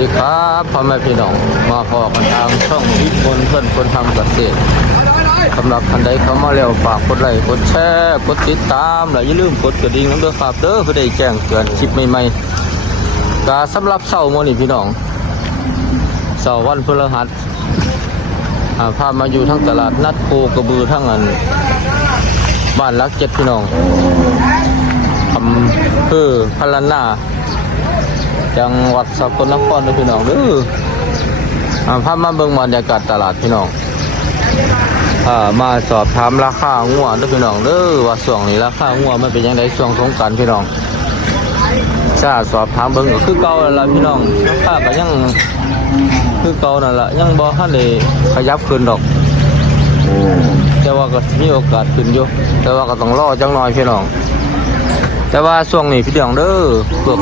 ดีครับพ่อแม่พี่น้องมาพอกันทางช่องวิบลเพื่อนคนทำเกษตรสำหรับท่านใดเข้ามาแล้วฝากกดไลค์กดแชร์กดติดตามและอย่าลืมกดกระดิ่งน้ำเด้อครับเด้อเพื่อได้แจ้งเตือนคลิปใหม่ๆก็สำหรับเสาร์มื้อนี้พี่น้องเสาร์วันพฤหัสพามาอยู่ทั้งตลาดนัดโคกระบือทั้งอันบ้านรักเจ็ดพี่น้องอำเภอพะละนา จังหวัดสกลนครด้วยพี่น้องเด้ออ่าพามาเบิ่งบรรยากาศตลาดพี่น้องมาสอบถามราคางัวด้วยพี่น้องเด้อว่าช่วงนี้ราคางัวมันเป็นยังไงช่วงสงกรานพี่น้องจ้าสอบถามเบิ่งก็คือเก่าแล้วล่ะพี่น้องราคาก็ยังคือเก่านั่นล่ะยังบ่ทันได้ขยับขึ้นดอกแต่ว่าก็มีโอกาสขึ้นอยู่แต่ว่าก็ต้องรอจังหน่อยพี่น้องแต่ว่าช่วงนี้พี่น้องเด้อพวก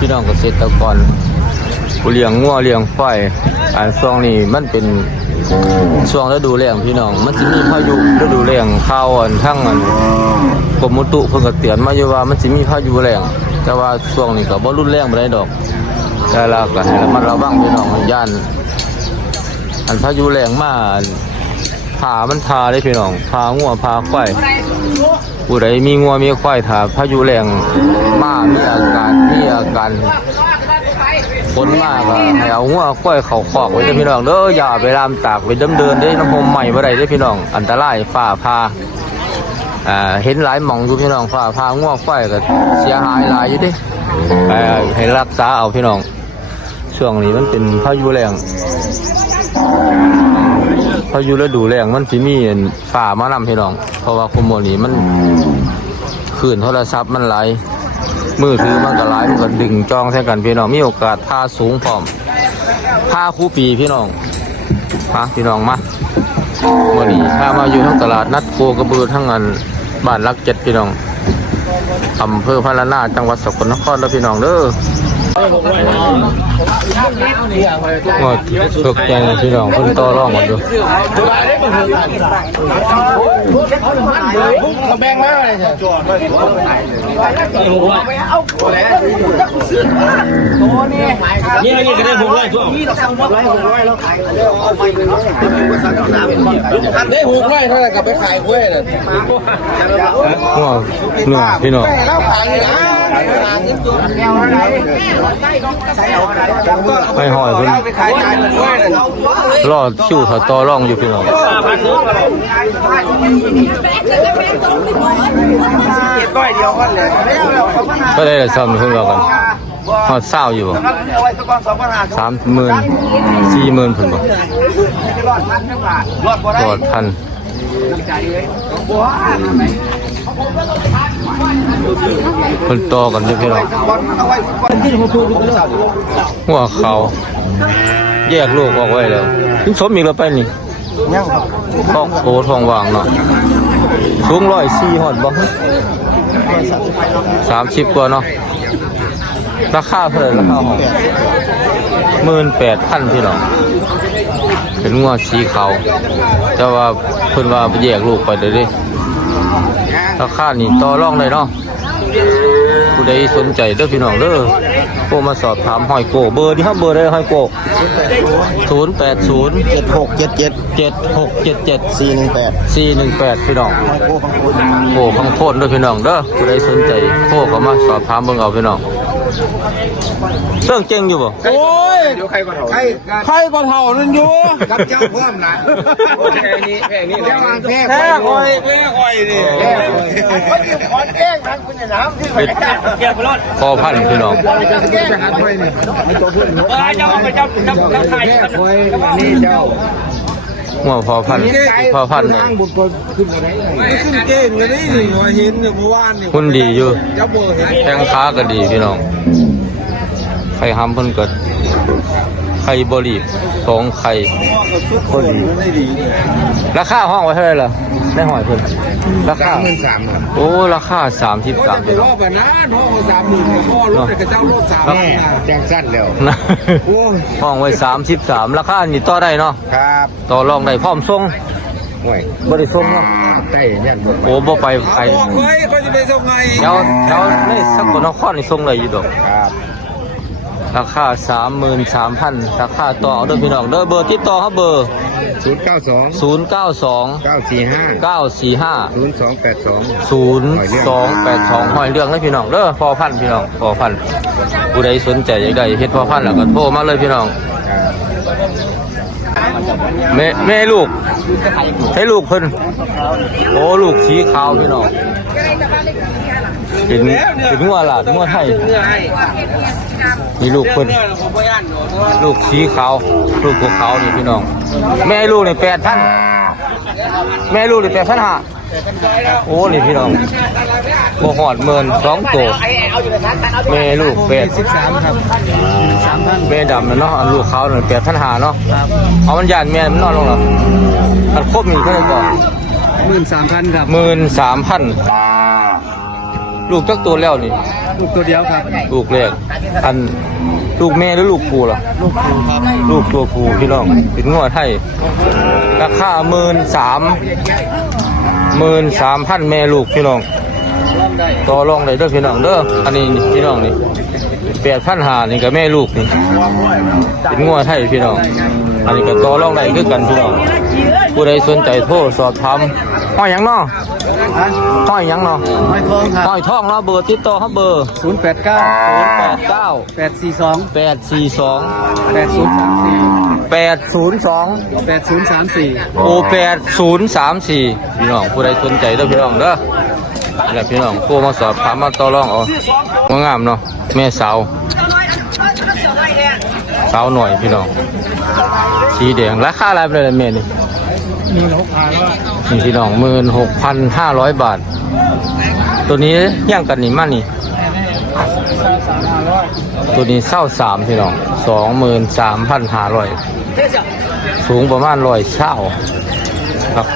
พี่น้องเกษตรกรผู้เลี้ยงงัวเลี้ยงควายอันช่วงนี้มันเป็นช่วงฤดูแล้งพี่น้อง มันจะมีพายุฤดูแล้งข้าวอันทั้งอันกรมอุตุเพิ่นก็เตือนมาอยู่ว่ามันจะมีพายุแล้งแต่ว่าช่วงนี้ก็บ่รุนแรงปานใดดอก แต่ละก็ให้ระมัดระวังพี่น้องย่าน อันพายุแรงมาอันผามันพาได้พี่น้องพางัวพาควาย ผู้ใดมีงัวมีควายถ้าพายุแรงมามีอาการมีอาการฝนมากก็ให้เอางัวควายเขาขอกไว้เด้อพี่น้องเด้ออย่าไปลามตากไปเดิมเดินเด้น้ำพมใหม่บ่ได้เด้อพี่น้องอันตรายฟ้าพาอ่าเห็นหลายหม่องอยู่พี่น้องฟ้าพางัวควายก็เสียหายหลายอยู่เด้เอ่อให้รักษาเอาพี่น้อง ช่วงนี้มันเป็นพายุแรง พายุฤดูแรงมันสิมีฝ่ามานำพี่น้อง เพราะว่าคุมโมนี้มันคลื่นโทรศัพท์มันไหลมือถือมันก็ไหลมันก็ดึงจองใส่กันพี่น้อง มีโอกาสพาสูงพร้อมพาคู่ปีพี่น้องพาพี่น้องมาวันนี้พามาอยู่ทั้งตลาดนัดโคกระบือทั้งอันบ้านรักเจ็ดพี่น้องอำเภอพะละนาจังหวัดสกลนครแล้วพี่น้องเด้อ หมดตกใจพี่น้องคนต่อร่องหมดดูเขาแบ่งมาเลยจ้ะนี่อะไรก็ได้ผมเลยช่วงได้หกไร่เท่าไหร่กับไปขายกล้วยน่ะหัวเหนือพี่น้องแล้วขาย ไม่หอยเพิ่นไปขายขายกล้วยน่ะรอคิวเขาต่อร่องอยู่พี่น้องก็บก้อยเดียวกันเลยแล้วเขาพัฒนาก็ได้แต่ซ้ำเพิ่นว่ากันฮอดเศร้าอยู่บ่สาสามหมื่นสี่หมื่นเพิ่นบ่รอดพัน เพิ่นต่อกันอยู่พี่น้องก้อนเอาไว้สักก้อนที่ผมพูดกันเลยหัวเขาแยกลูกออกไว้แล้วถึงสมอีกแล้วไปนี่ยังครับท้องโตทองว่างเนาะสูง104ฮอดบ่30กว่าเนาะราคาเท่าไหร่ราคาห้องหมื่นแปดพันพี่น้องเป็นงัวสีเขาแต่ว่าเพิ่นว่าแยกลูกไปเลยดิ ราคานี่ต่อรองได้เนาะผู้ใดสนใจเด้อพี่น้องเด้อโทรมาสอบถามหอยโกเบอร์ที่ครับเบอร์ได้หอยโกศูนย์แปดศูนย์เจ็ดหกเจ็ดเจ็ดเจ็ดหกเจ็ดเจ็ดสี่หนึ่งแปดสี่หนึ่งแปดพี่น้องโอ้ของคุณโอ้พังโพดด้วยพี่น้องเด้อผู้ใดสนใจโทรเข้ามาสอบถามเบิ่งเอาพี่น้อง เรื่องเก่งอยู่บ่ โอ้ยเดี๋ยวใครก็เท่าใครใครก็เท่านั่นอยู่กับเจ้าเพิ่มนะแค่นี้แค่นี้แค่แค่คอยแค่คอยนี่แค่คอยเขาจิ้มขอนแก้งทางคุณจะน้ำที่ไปเป็นแก้ไปรอดพอพันธุ์พี่น้องจะแก้ทางคอยนี่ไม่ตัวเพื่อนเออเจ้าไปเจ้าเจ้าเจ้าไทยแค่คอยนี่เจ้าหัวพอพันธุ์พอพันธุ์เนี่ยบุตรขึ้นมาได้ขึ้นเก่งเลยนี่นี่ว่าเห็นเนี่ยเมื่อวานเนี่ยหุ่นดีอยู่เจ้าเบอร์เห็นแข้งขาก็ดีพี่น้อง ไข่ห้ำเพิ่นก็ไข่บรีบสองไข่คนไม่ดีราคาห้องไว้เท่าไหร่ล่ะได้หอยเพิ่นราคาหมื่นสามครับโอ้ราคาสามสิบสามไปพี่รน้อองบแบบนั้นห้องสามหมื่นพ่อรถกับเจ้ารถสามแม่แจ้งสั้นแล้วนะโอ้ห้องไว้สามสิบสามราคานี่ต่อได้เนาะครับต่อรองได้พร้อมส่งห่วยบ่ได้ส่งเนาะไต้ยันบโอ้บ่ไปไกลบอกเลยเขาจะไปส่งไงแถวแถวในสกลนครนี่ส่งได้อยู่ดอกครับ ราคาสามหมื่นสามพันราคาต่อเอาเด้อพี่น้องเด้อเบอร์ติดต่อครับเบอร์ศูนย์เก้าสองศูนย์เก้าสองเก้าสี่ห้าเก้าสี่ห้าศูนย์สองแปดสองศูนย์สองแปดสองหอยเรื่องเลยพี่น้องเด้อพอพันธุ์พี่น้องพอพันธุ์ผู้ใดสนใจอยากได้เฮ็ดพอพันธุ์แล้วก็โทรมาเลยพี่น้องแม่แม่ลูกให้ลูกเพิ่นโอ้ลูกสีขาวพี่น้อง เป็นเป็นงัวหลาดงัวไทย มีลูกเพิ่นลูกสีขาวลูกขาวๆนี่พี่น้อง แม่ลูกนี่แปดพันแม่ลูกนี่แปดพันห้าโอ้นี่พี่น้องโบหอดเมินสองตัวแม่ลูกแปดสิบสามครับสามพันแม่ดำนะเนาะอันลูกเขาเนี่ยแปดพันหาเนาะเอามันยานแม่มันนอนลงเหรอมันครบมีเท่าไหร่ก่อนหมื่นสามพันครับหมื่นสามพัน ลูกจักตัวแล้วนี่ ลูกตัวเดียวครับ ลูกแรกอันลูกแม่หรือลูกปูล่ะ ลูกครูครับลูกตัวปูพี่น้องเป็นงัวไทย ราคาหมื่นสามหมื่นสามพันแม่ลูกพี่น้อง ต่อรองได้เด้อพี่น้องเด้ออันนี้นี่พี่น้องนี่แปดพันหานี่กับแม่ลูกนี่เป็นงัวไทยพี่น้อง อันนี้ก็ต่อรองได้คือกันพี่น้อง ผู้ใดสนใจโทรสอบถามห้อยหยังเนาะห้อยหยังเนาะไม่ทองครับห้อยทองเนาะเบอร์ติดต่อครับเบอร์ศูนย์แปดเก้าศูนย์แปดเก้าแปดสี่สองแปดสี่สองแปดศูนย์สามสี่แปดศูนย์สองแปดศูนย์สามสี่โอแปดศูนย์สามสี่พี่น้องผู้ใดสนใจเด้อพี่น้องเด้อนี่แหละพี่น้องโทรมาสอบถามมาต่อรองเอาว่างามเนาะแม่สาวสาวหน่อยพี่น้องสีแดงราคาอะไรไปเลยแม่นี่ มีหกพันนี่พี่น้องหมื่นหกพันห้าร้อยบาท ตัวนี้ย่างกันนี่มานี่ ตัวนี้เศร้าสามพี่น้องสองหมื่นสามพันห้าร้อยสูงประมาณร้อยเช่าครับ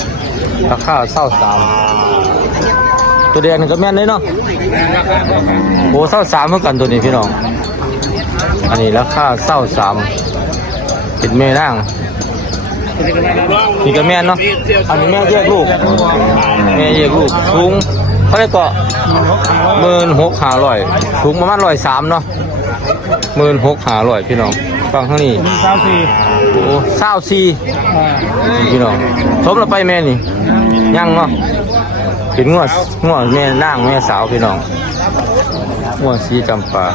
ราคาเศร้าสามตัวแดงนี่ก็แม่นเลยเนาะโอ้เศร้าสามเหมือนกันตัวนี้พี่น้อง อันนี้ราคาเศร้าสามเป็นแม่นั่ง นี่ก็แม่นเนาะ อันนี้แม่แยกลูก แม่แยกลูกสูงเขาได้เกาะหมื่นหกหาร้อยสูงประมาณร้อยสามเนาะหมื่นหกหาร้อยพี่น้อง ฟังข้างนี้สาสี่โอ้เศร้าสี่พี่น้องสมแล้วไปแม่นี่ยังเนาะเป็นงวดงวดแม่นางแม่สาวพี่น้องงวดสีจำปา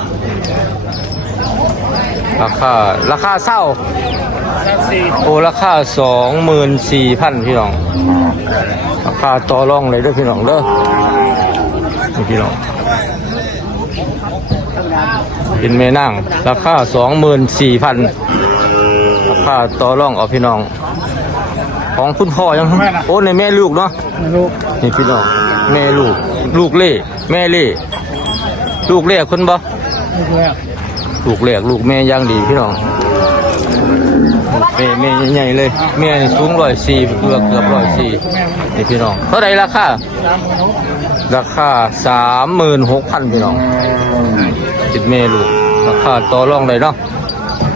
ราคาราคาเศร้าสา โอ้ราคาสองหมื่นสี่พันพี่น้อง ราคาต่อรองเลยเด้อพี่น้องเด้อนี่พี่น้องเป็นแม่นั่งราคาสองหมื่นสี่พันราคาต่อรองเอาพี่น้อง ของคุณพ่อยังโอ้ในแม่ลูกเนาะลูกนี่พี่น้องแม่ลูก ลูกเล่แม่เล่ลูกเล่คนบ่ลูกแรกลูกแรกลูกแม่ย่างดีพี่น้อง แม่แม่ใหญ่ๆเลยแม่นี่สูงร้อยสี่เกือบเกือบร้อยสี่นี่พี่น้องเท่าไหรราคาสามคนราคาสามหมื่นหกพันพี่น้องติดแม่ลูกราคาต่อรองได้เนาะ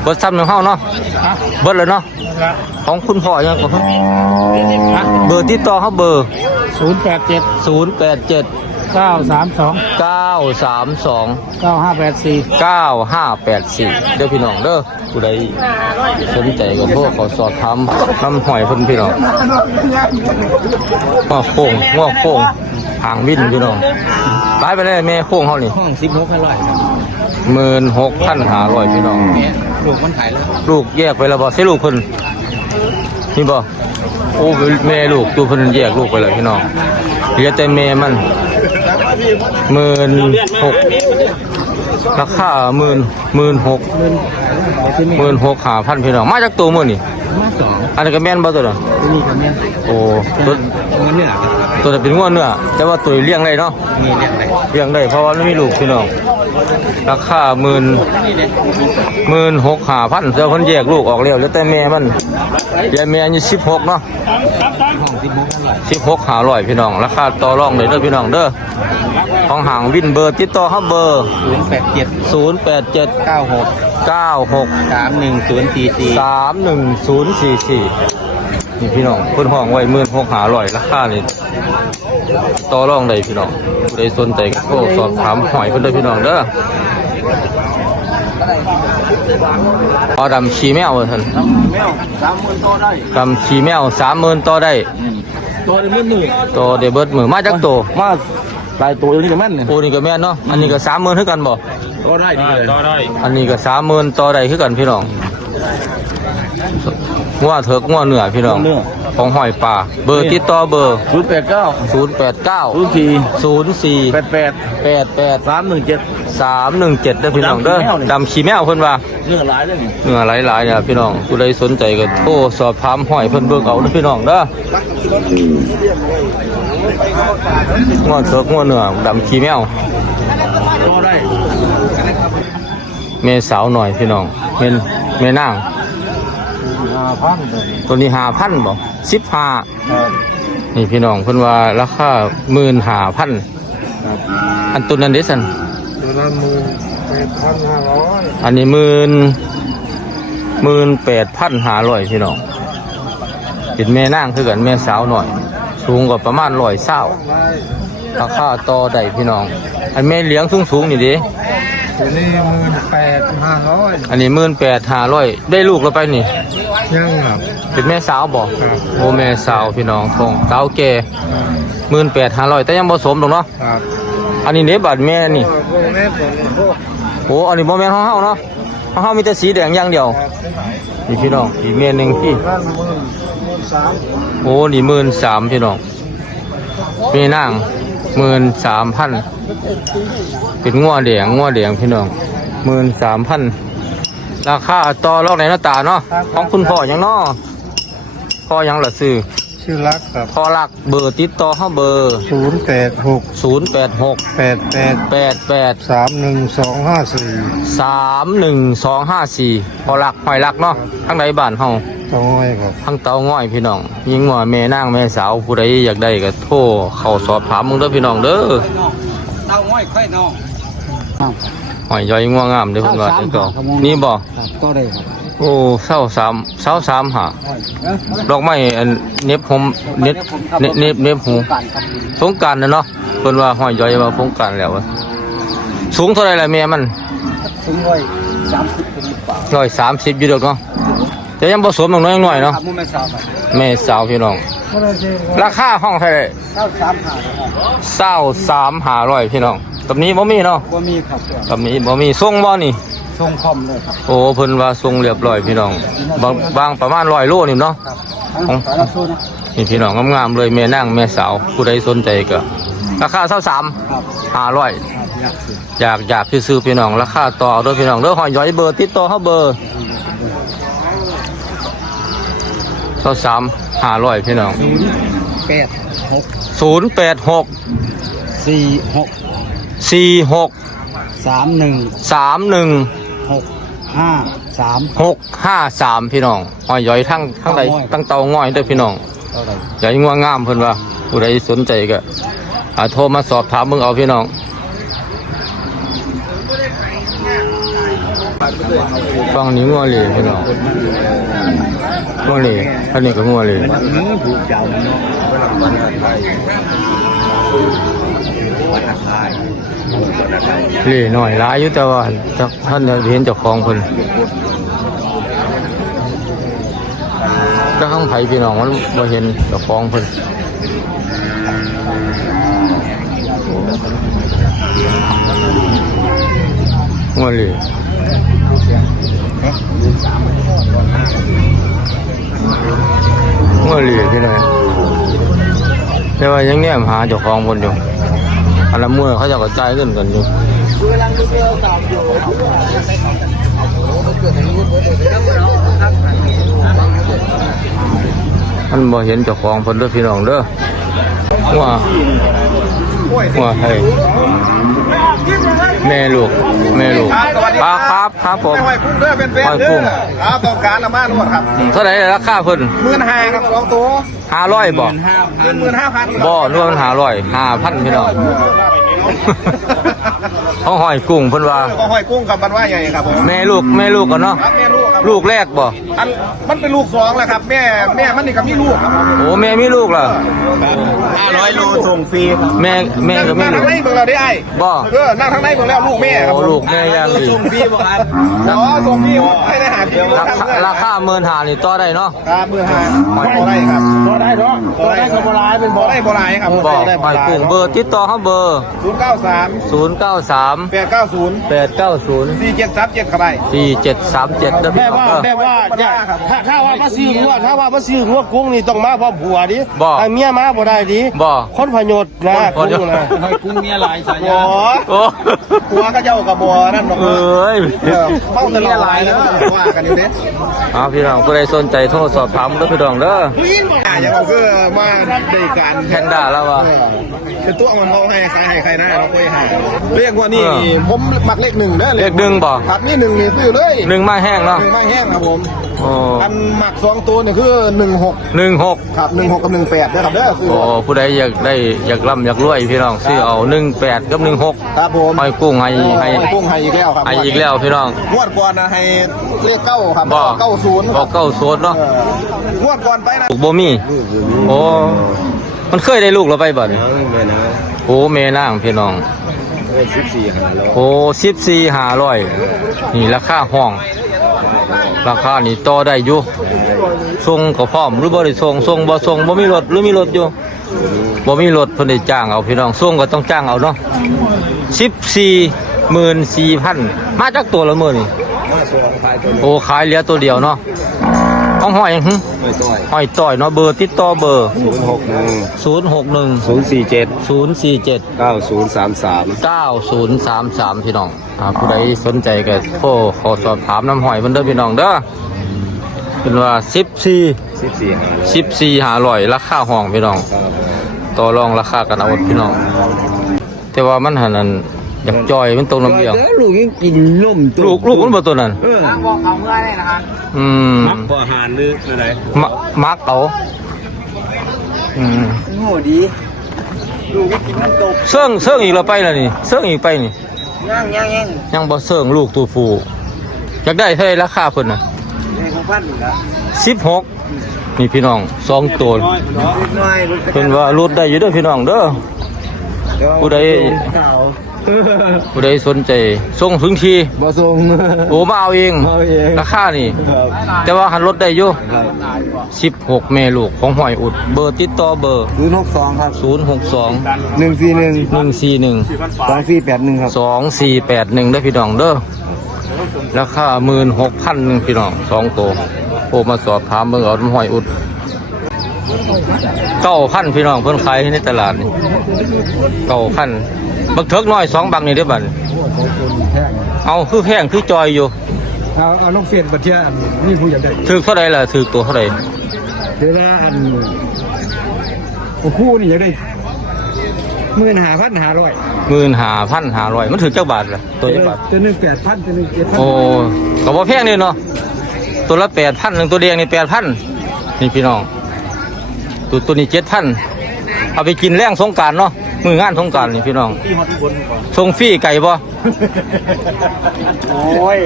เบิดซ้ำหนึ่งเฮาเนาะเบิดเลยเนาะของคุณพ่อยังก็เบอร์ติดต่อเขาเบอร์ศูนย์แปดเจ็ดศูนย์แปดเจ็ด เก้าสามสองเก้าสามสองเก้าห้าแปดสี่เก้าห้าแปดสี่เด้อพี่น้องเด้อผู้ใดสนใจก็พวกขอสอบถามน้ำหอยเพิ่นพี่น้องง้อโค้งง้อโค้งหางวินพี่น้องตายไปเลยแม่โค้งเขานี่ห้องสิบหกพันร้อยหมื่นหกพันหาร้อยพี่น้อง ลูกมันขายแล้วลูกแยกไปแล้วบ่ใช่ลูกเพิ่นนี่บ่โอ้แม่ลูกตัวเพิ่นแยกลูกไปแล้วพี่น้องเหลือแต่แม่มัน หมื่นหกราคาหมื่นหมื่นหกที่นี่หมื่นหกหาพันพี่น้องมาจากตัวมื่อนี่มาสองอันนี้ก็แม่นบ่ตัวน่ะที่นี่กับแม่โอ้ตัวมันเนี่ยตัวนั้นเป็นงัวเนื้อแต่ว่าตัวนี้เลี้ยงได้เนาะมีเรียกอะไรเลี้ยงได้เพราะว่ามันมีลูกพี่น้องราคาหมื่นหมื่นหกหาพันแต่เพิ่นแยกลูกออกแล้วแล้วแต่แม่มันยายแม่อายุสิบหกเนาะห้องสิบหกพันร้อยสิบหกหาร้อยพี่น้อง ราคาต่อรองเลยเด้อพี่น้องเด้อ ของห่างวินเบอร์ติดต่อครับเบอร์ ศูนย์แปดเจ็ดศูนย์แปดเจ็ดเก้าหกเก้าหกสามหนึ่งศูนย์สี่สี่สามหนึ่งศูนย์สี่สี่นี่พี่น้องเพิ่นห้องไว้หมื่นหกหาร้อยราคานี่ต่อรองได้พี่น้องผู้ใดสนใจก็โทรสอบถามหอยเพิ่นเด้อพี่น้องเด้อพอดำชีแมวว่าท่านแมวสามหมื่นโตได้ดำชีแมวสามหมื่นต่อได้ตัวเดียวมือต่อเดเบิดมือมาจากโตมาห ลายตัวนี่กับแม่นเนี่ยโอ้นี่ก็แม่นเนาะ อันนี้ก็สามหมื่นคือกันบ่ ก็ได้ดีเลยก็ได้อันนี้ก็สามหมื่นต่อได้คือกันพี่น้อง งัวเถิกงัวเหนือพี่น้อง ของหอยป่า เบอร์ติดต่อเบอร์ ศูนย์แปดเก้าศูนย์แปดเก้าศูนย์สี่ศูนย์สี่แปดแปดแปดแปดสามหนึ่งเจ็ดสามหนึ่งเจ็ดเด้อพี่น้องเด้อดำขี้แมวเพิ่นว่า เรื่องหลายเรื่องเนื้อหลายๆเนี่ยพี่น้องผู้ใดสนใจก็โทรสอบถามหอยเพิ่นเบิ่งเอาเด้อพี่น้องเด้องัวเถิกงัวเหนือดำขี้แมวก็ได้เมสาวหน่อยพี่น้องเมนเมนางห้า พันเลยตัวนี้หาพันบ่สิบห้านี่พี่น้องเพิ่นว่าราคาหมื่นหาพันอันตัวนั้นเด้สันตัวละหมื่นแปดพันห้าร้อยอันนี้หมื่นหมื่นแปดพันหาร้อยพี่น้องเป็นแม่นางคือกันแม่สาวหน่อย สูงกว่าประมาณร้อยเศร้าราคาต่อได้พี่น้องอันแม่เลี้ยงสูงสูงๆนี่เดิตัวนี้หมื่นแปดห้าร้อยอันนี้หมื่นแปดหาร้อยได้ลูกแล้วไปนี่ ยังครับ เป็นแม่สาวบอกโอ้แม่สาวพี่น้องทองสาวแก่หมื่นแปดห้าร้อยแต่ยังผสมหรอกเนาะครับอันนี้เน็บบัดแม่นี่พวกนี้ผมพวกโอ้อันนี้บ่แม่นของเฮาเนาะของเฮามีแต่สีแดงอย่างเดียวนี่พี่น้องอีกแม่หนึงพี่ บ้านหมื่นหมื่นสามโอ้นี่หมื่นสามพี่น้องแม่นาง หมื่นสามพันเป็นงัวแดงงัวแดงพี่น้องหมื่นสามพันราคาต่อรอกในหน้าตาเนาะของคุณพ่อหยังเนาะพ่อหยังล่ะซื้อชื่อรักครับพ่อรักเบอร์ติดต่อเฮาเบอร์ศูนย์แปดหกศูนย์แปดหกแปดแปดแปดแปดสามหนึ่งสองห้าสี่สามหนึ่งสองห้าสี่พอหลักหอยหลักเนาะทั้งใดบ้านเฮา ต้องให้ครับทั้งเตาง่อยพี่น้องยิงว่าแม่นางแม่สาวผู้ใดอยากได้ก็โทรเข้าสอบถามมึงเด้อพี่น้องเด้อเต้าง่อยค่อยน้องหอยย่อยง่วงงามเด้อเพิ่นว่าเด้อก็นี่บ่ก็ได้ครับโอ้เศร้าสามเศร้าสามหาดอกไม้อันเน็บผมเน็บเน็บเน็บเน็บหูการครับสงกรารนะเนาะเพิ่นว่าหอยย่อยว่าสงกรารแล้วอะสูงเท่าไหร่ล่ะแม่มันถึงร้อยสามสิบเป็นเปล่าร้อยสามสิบอยู่ดอกเนาะ แต่ยังผสมน้อยๆหน่อยเนาะครับมุ่งแม่สาวครับแม่สาวพี่น้องก็ได้เจอราคาห้องเท่าไหร่เก้าสามหาครับเศร้าสามหาร้อยพี่น้องกับนี้บ่มีเนาะว่ามีครับกับนี้บ่มีส่งบ่นี่ทรงคอมเลยครับโอ้เพิ่นว่าส่งเรียบร้อยพี่น้อง บางบางประมาณร้อยโลนี่เนาะครับสารสูนะนี่พี่น้องงามๆเลยแม่นางแม่สาวผู้ใดสนใจก็ราคาเท่าสามครับห้าร้อยอยากสิอยากอยากซื้อๆพี่น้องราคาต่อเอาเด้วยพี่น้องเด้อหอยย้อยเบอร์ติดต่อเฮาเบอร์ เท่าสามห้าร้อยพี่น้องแปดหกศูนย์แปดหกสี่หกสี่หกสามหนึ่งสามหนึ่งหกห้าสามหกห้าสามพี่น้องหอยย้อยทั้งทั้งใดทั้งเตาง่อยเด้อพี่น้องเท่าไหร่ใหญ่งัวงามเพิ่นว่าผู้ใดสนใจก็อาโทรมาสอบถามมึงเอาพี่น้องฟังนี้งัวเหลยพี่น้อง งัวเหลยอันนี้ก็งัวเหลยเหลยหน่อยหลายอยู่แต่ว่าท่านเห็นเจ้าของเพิ่นก็ข้างไผ่พี่น้องมันบ่เห็นเจ้าของเพิ่นงัวเหล แต่ว่ายังเนี่ยหาเจ้าของคนอยู่อันละเมื่อเขาจะกระจายเงินกันอยู่มันบ่เห็นเจ้าของเพิ่นเด้อพี่น้องเด้อว่าว่าให้แม่ลูกแม่ลูกครับครับครับผมไม่ไหวกุ้งเด้อเป็นเป็นไหว้เด้กุ้องครับต้องการละมากด้วยครับเท่าไหร่ราคาเพิ่นหมื่นห้าครับสองตัว ห้าร้อยบ่เงินหมื่นห้าพันบ่รวมหาร้อยห้าพันพี่น้อง เขาหอยกุ้งเพิ่นว่าก็ห้อยกุ้งกับมันว่าใหญ่ครับผมแม่ลูกแม่ลูกกันเนาะครับแม่ลูกครับลูกแรกบ่อันมันเป็นลูกสองแล้วครับ แม่แม่มันนี่ก็มีลูกครับโอ้แม่มีลูกล่ะห้าร้อยโลส่งฟรีแม่แม่ก็มีนั่งลูทาก งในเบิ่งเราได้ไอ้บ่ เออนั่งทางในเบิ่งแล้วลูกแม่ครับโอ้ลูกแม่ยังดีส่งฟรีบ่ครับอ๋อส่งฟรีให้ได้หาที่ราคาราคาหมื่นหานี่ต่อได้เนาะครับมือหาบ่ได้ครับบ่ได้เนาะบ่ได้กับบ่ได้เป็นบ่ได้บ่ได้ครับบ่หอยกุ้งเบอร์ติดต่อเขาเบอร์ ศูนย์เก้าสาม093แปดเก้าศูนย์890สี่เจ็ดสามเจ็ดครับไป4737เด้อพี่แต่น้องว่าเด้อ แต่ว่าอย่าถ้าถ้าว่ามาซื้อหัวถ้าว่ามาซื้อหัวกุ้งนี่ต้องมาพร้อมผัวดิบ่ถ้าเมียมาบ่ได้ดิบ่คนพยศนะคนพยศ กุ้งนะหอยกุ้งเนี่ยหลายสายบ่โอ้หัวก็เจ้ากับบัวนั่นหรอกเอ้ยเออเมาตลอดหลายนะว่ากันอยู่เด้เอาพี่น้องผู้ใดสนใจโทรสอบถามเด้อพี่น้องเด้ออ่าอย่างเอาคือมาได้การแพนด้าแล้วว่ะเออคือตัวมันมองให้ใครให้ใครนะเราคุยหาเรียกว่านี่เออผมมักเลขหนึ่งเด้อเลขหนึ่งบ่ครับนี่หนึ่งนี่ซื้อเลยหนึ่งไม้แห้งเนาะหนึ่งไม่แห้งครับผมโอ้อันหมักสองตัวเนี่ยคือหนึ่งหกหนึ่งหกครับหนึ่งหกกับหนึ่งแปดนะครับเด้อซื้อโอ้ผู้ใดอยากได้อยากร่ำอยากรวยพี่น้องซื้อเอาหนึ่งแปดกับหนึ่งหกครับผมหอยกุ้งให้ให้ให้กุ้งให้อีกแล้วครับให้อีกแล้วพี่น้องงวดก่อนนะให้เลขเก้าครับบ่เก้าศูนย์บอกเก้าโซดเนาะงวดก่อนไปนะลูกบ่มีโอ้มันเคยได้ลูกแล้วไปบ่เนี่ยแม่นะโอ้แม่นางพี่น้อง สิบสี่หาแล้วโอ้สิบสี่ห้าร้อยนี่ราคาห้อง ราคานี่ต่อได้อยู่ส่งก็พร้อมหรือบ่ได้ส่งส่งบ่ส่งบ่มีรถหรือมีรถอยู่บ่มีรถเพิ่นได้จ้างเอาพี่น้องส่งก็ต้องจ้างเอาเนาะสิบสี่หมื่นสี่พันมาจากตัวละหมื่นนี่มาสองขายตัวโอ้ขายเหลือตัวเดียวเนาะ ห้องห้อยหึไม่ต้อยห้อยต่อยเนาะเบอร์ติดต่อเบอร์ ศูนย์หกหนึ่งศูนย์หกหนึ่งศูนย์สี่เจ็ดศูนย์สี่เจ็ดเก้าศูนย์สามสามเก้าศูนย์สามสามพี่น้องอ่าผู้ใดสนใจก็โทรขอสอบถามน้ำหอยเพิ่นเด้อพี่น้องเด้อเป็นว่าสิบสี่สิบสี่หาสิบสี่หาร้อยราคาห้องพี่น้อง ต่อรองราคากันเอาพี่น้อง แต่ว่ามันหันนั้น อยากจอยมันตรงลำเอียงลูกยังกินนมลูกลูกมันบ่ตัวนั้น เออบอกเขาเมื่อได้นะครับอืมมักพออาหารหรืออะไรมะมักเอาอืมโง่ดี ลูกก็กินน้ำตกเสื่องเสื่องอีกแล้วไปแล้วนี่เสื่องอีกไปนี่ ย่างย่างย่างยังบ่เสื่องลูกตัวฟูอยากได้เท่าไหร่ราคาเพิ่นน่ะในของพันอยู่แล้วสิบหกนี่พี่น้องสองตัวนิดหน่อยลูกเพิ่นว่าลดได้อยู่เด้อพี่น้องเด้อ ผู้ใด ผู้ใดสนใจส่งถึงทีบ่ส่งโอ้มาเอาเองเอาเองราคานี่ ครับแต่ว่าหันลดได้อยู่ครับสิบหกแม่ลูกของหอยอุด เบอร์ติดต่อเบอร์ ศูนย์หกสองครับศูนย์หกสองหนึ่งสี่หนึ่งหนึ่งสี่หนึ่งสองสี่แปดหนึ่งครับ สองสี่แปดหนึ่งได้อพี่น้องเด้อราคาหมื่นหกพันหนึ่งพี่น้องสองตัวโอ้มาสอบถามเบิ่งเอาน้ำหอยอุดเก้าพันพี่น้องเพิ่นขายในตลาดนี่เก้าพัน บักเถิกน้อยสองบักนี่ได้อบัดนี้เอาคือแพงคือจอยอยู่เอาเอาลงเฟซบัดเที่ยอันนี่ผู้อยากได้ถือเท่าไรล่ะถือตัวเท่าไรเดี๋ยวละอันโอ้คู่นี่อยากได้หมื่นหาพันหาร้อยหมื่นห้าพันห้าร้อยมันถือเจ้าบาทล่ะตัวเจ้าบาทตัวหนึ่งแปดพันตัวหนึ่งเจ็ดพันโอ้ก็บ่แพงนี่เนาะตัวละแปดพันหนึ่งตัวแดงนี่แปดพันนี่พี่น้องตัวตัวนี้เจ็ดพันเอาไปกินแรงสงกรารเนาะ มืองานสงกรารนี่พี่น้องส่งฟรีไก่บ่โอ้ย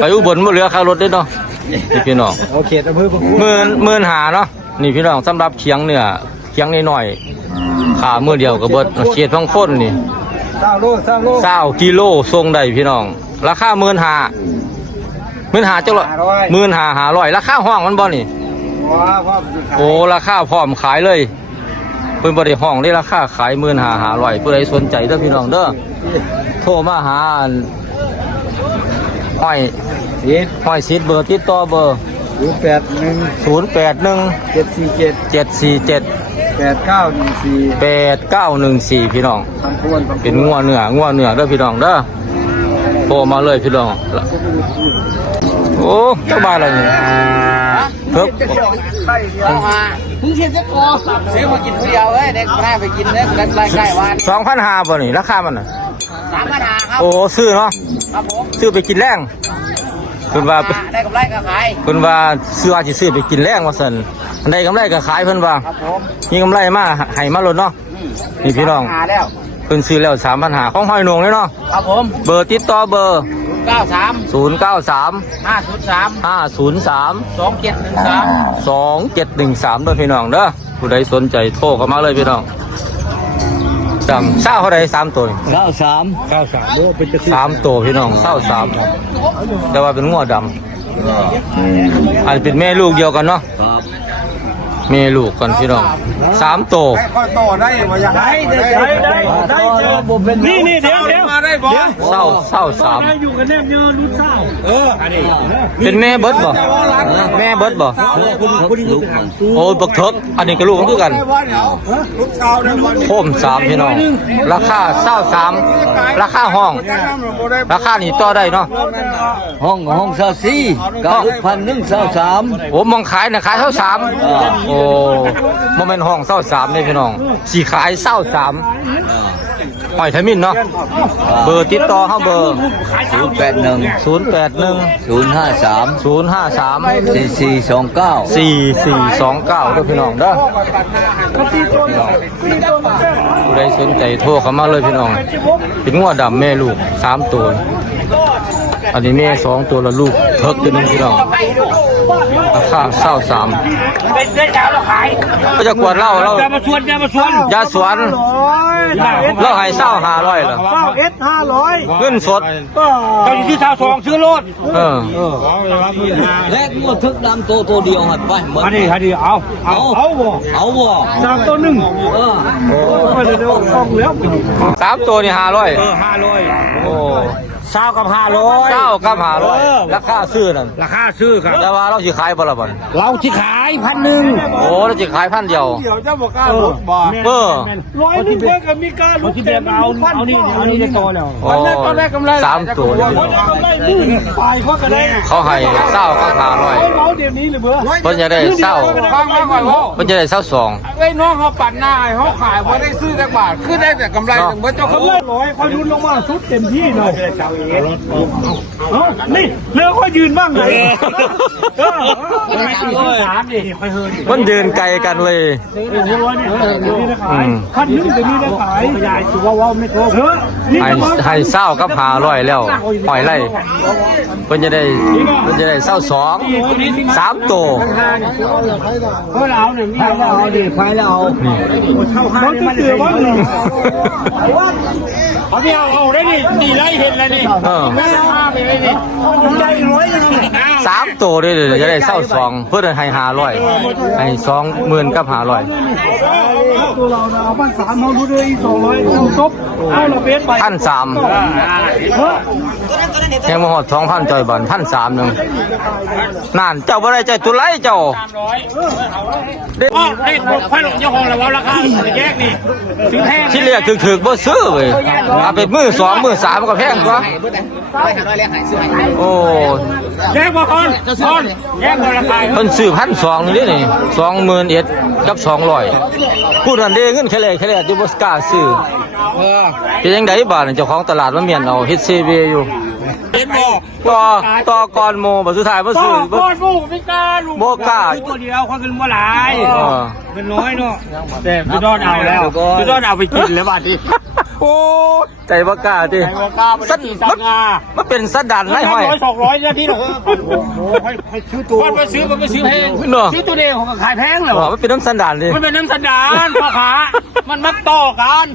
ไปอุบลบ่เหลือค่ารถเด้อเนาะนี่พี่น้องโอเคอำเภอประหมื่นหมื่นหาเนาะนี่พี่น้องสำหรับเคียงเนื้อเคียงน้อยๆขามือเดียวก็เบิดเขียดพังค้นนี่เศร้าโลเศร้าโลเศร้ากิโลทรงได้พี่น้อง ราคาหมื่นหาหมื่นหาเจ้าละหมื่นหาหาร้อยราคาห้องมันบ่นี่ว้าพ่อสุดท้ายโอ้ราคาพร้อมขายเลย เพิ่นบ่ได้ห้องได้ราคาขายหมื่นหาหาร้อยผู้ใดสนใจเด้อพี่น้องเด้อโทรมาหาอันห้อยเจ็ดห้อยซิดเบอร์ติดต่อเบอร์ศูนย์แปดหนึ่ง081เจ็ดสี่เจ็ด747แปดเก้าหนึ่งสี่8914พี่น้องทำพวนทำพเป็นงัวเนื้องัวเนื้อเด้อพี่น้องเด้อโทรมาเลยพี่น้อง โอ้เจ้าบ้านอะไรนี่เพิ่มเอามาเพิ่งเชียนจะพอซื้อมากินผู้เดียวเอ้ยเด็กแม่ไปกินเนื้อกันไล่ไก่วันสองพันห้าป่ะนี่ราคามันน่ะสามปัญหาครับโอ้ซื้อเนาะครับผมซื้อไปกินแรงคุณว่าได้กำไรก็ขายคุณว่าซื้อว่าสิซื้อไปกินแรงว่าซั่นอันใดกำไรก็ขายเพิ่นว่าครับผมมีกำไรมาให้มาลดเนาะนี่พี่น้องหาแล้วเพิ่นซื้อแล้ว3,500ของห้อยนงเลยเนาะครับผมเบอร์ติดต่อเบอร์ 0เก้าสามศูนย์เก้าสามห้าศูนย์สามห้าศูนย์สามสองเจ็ดหนึ่งสามสองเจ็ดหนึ่งสามด้วยพี่น้องเด้อผู้ใดสนใจโทรเข้ามาเลยพี่น้องจำเศร้าเท่าไรสามตัวนี่เก้าสามเก้าสามโอ้เป็นจะสามตัวพี่น้องเศร้าสามแต่ว่าเป็นงัวดำอาจจะเป็นแม่ลูกเดียวกันเนาะครับ แม่ลูกกันพี่น้องสามตัวก็ต่อได้บ่อยากได้ได้ได้ได้เจอนี่นี่เดี๋ยวเดี๋ยวมาได้บ่เศร้าเศร้าสามอยู่กันแนบเยอะรุ่นเศร้าเอออันนี้เป็นแม่เบิดบ่แม่เบิดบ่คุณคุณลูกมันโอ้บักเถิกอันนี้ก็ลูกมันคือกันได้บ่เดี๋ยวลูกสาวได้บ่โคมสามพี่น้องราคาเศร้าสามราคาห้อง ราคานี่ต่อได้เนาะห้องห้องเศร้าสี่เก้าพันหนึ่งเศร้าสามโอ้มองขายนะขายเท่าสามโอ้โมเมนห้องเศร้าสามนี่พี่น้องสี่ขายเศร้าสามหอยทมินเนาะเบอร์ติดต่อเขาเบอร์ศูนย์แปดหนึ่งศูนย์แปดหนึ่งศูนย์ห้าสามศูนย์ห้าสามสี่สี่สองเก้าสี่สี่สองเก้าด้วยพี่น้องเด้อผู้ใดสนใจโทรเข้ามาเลยพี่น้องเป็นงัวดำแม่ลูกสามตัวอันนี้แม่สองตัวละลูกเพิกตัวหนึงพี่น้อง ราคาเศร้าสามเป็นเดือนเช้าเราขายก็จะกวดเหล้าเราจะมาชวนจะมาชวนยาสวน เราให้เศร้าหาร้อยเหรอเก้าเอสห้าร้อยเงินสดก็เจ้าอยู่ที่ชาวสองซื้อรถเออแลกงวดทึกดำตัวตัวเดียวหัดไปหมดอันนี้อันนี้เอาเอาเอาบ่เอาบ่สามตัวหนึ่งเออก็เดี๋ยวต้องแล้วสามตัวนี่หาร้อยเออห้าร้อยโอ้เศร้ากับห้าร้อยเจ้ากับหาร้อยราคาซื้อนั่นราคาซื้อครับแต่ว่าเราสิขายบ่ละบ่นเราที่ขายพันหนึ่งโอ้เราสิขายพันเดียวเดี๋ยวเจ้าบอกกล้าลดบ่เออร้อยหนึ่งเพื่อกับมีการลุกเต็มเอาเอานี่เอานี่ได้โตแล้วโอ้สามตัวนี่พี่น้องกำไรนี่ปลายเขาก็ได้เขาให้เศร้ากับหาร้อยไอ้เมาเดี๋ยวนี้เลยเบื่อเพิ่นจะได้เศร้าฟังมาก่อนว่าเพิ่นจะได้เศร้าสองไอ้น้องเขาปั่นหน้าให้เขาขายว่าได้ซื้อแต่บาทคือได้แต่กำไรถึงเมื่อเจ้าเขากำไรร้อยคอยรุนลงมาสุดเต็มที่เลยเอ้านี่เรือค่อยยืนบ้างเลยเออสามดิค่อยเฮิร์นมันเดินไกลกันเลยหัวร้อยเนี่ยนี่นะขายคันนึงแต่นี่นะขายใหญ่ถือว่าว้าวไม่โทษเออนี่ให้ให้เศร้ากับหาร้อยแล้วหอยไล่เพิ่นจะได้เพิ่นจะได้เศร้าสองสามตัวเพราะเราเนี่ยนี่เราเอาดิขายแล้วเอาเข้าห้างมันเลยว่า เอาที่เอาเอาได้ดิดีไล่เห็นเลยนี่เออไม่เอาไปเลยนี่ใจร้อยยังสามตัวเลยเดี๋ยวจะได้เศร้าสองเพื่อให้หาร้อยให้สองหมื่นกับหาร้อยตัวเราเอาบ้านสามเอาดูด้วยสองร้อยเอาซบเอาเราเบสไปพันสาม ยังมาหอดสองพันจอยบันพันสามหนึ่งนั่นเจ้าบ่ได้ใจตุไรเจ้าอ๋อเลขบอกค่อยลงเจ้าของแล้วว่าราคาแยกนี่ซื้อแพงที่เรียกถึกๆบ่ซื้อเว้ยเอาไปมือสองมือสามก็แพงกว่าโอ้แยกบอกก่อนก่อนแยกคนละขายเพิ่นซื้อพันสองนี่นี่สองหมื่นเอ็ดกับสองร้อยพูดนั่นเด้เงินแค่แลแค่แลอยู่บ่กล้าซื้อเป็นยังไงบาดนี่เจ้าของตลาดมันเมียนเอาเฮ็ดเซเวอยู่ เห็นบอกต่อต่อก่อนโมบัดสุดท้ายบ่ต่ซื้ออบ่ก้อนลูกไม่กล้าลูกบ่กล้าตัวเดียวคนเงินบ่หลายเออเงินน้อยเนาะแต่พี่ดอนเอาแล้วพี่ดอนเอาไปกินแล้วบาดนี้โอ้ใจบ่กล้าติไอ้บ่กล้ามันตีสังงา มันเป็นสันดานไร้ห้อย ร้อยสองร้อยเนี่ยที่เราโอ้โหให้ซื้อตัวมันไปซื้อมันไปซื้อแพงเนาะซื้อตัวเดียวของก็ขายแพงเหรอ อ๋อมันเป็นน้ำสันดานดิ มันเป็นน้ำสันดานพ่อค้ามันมักต่อกัน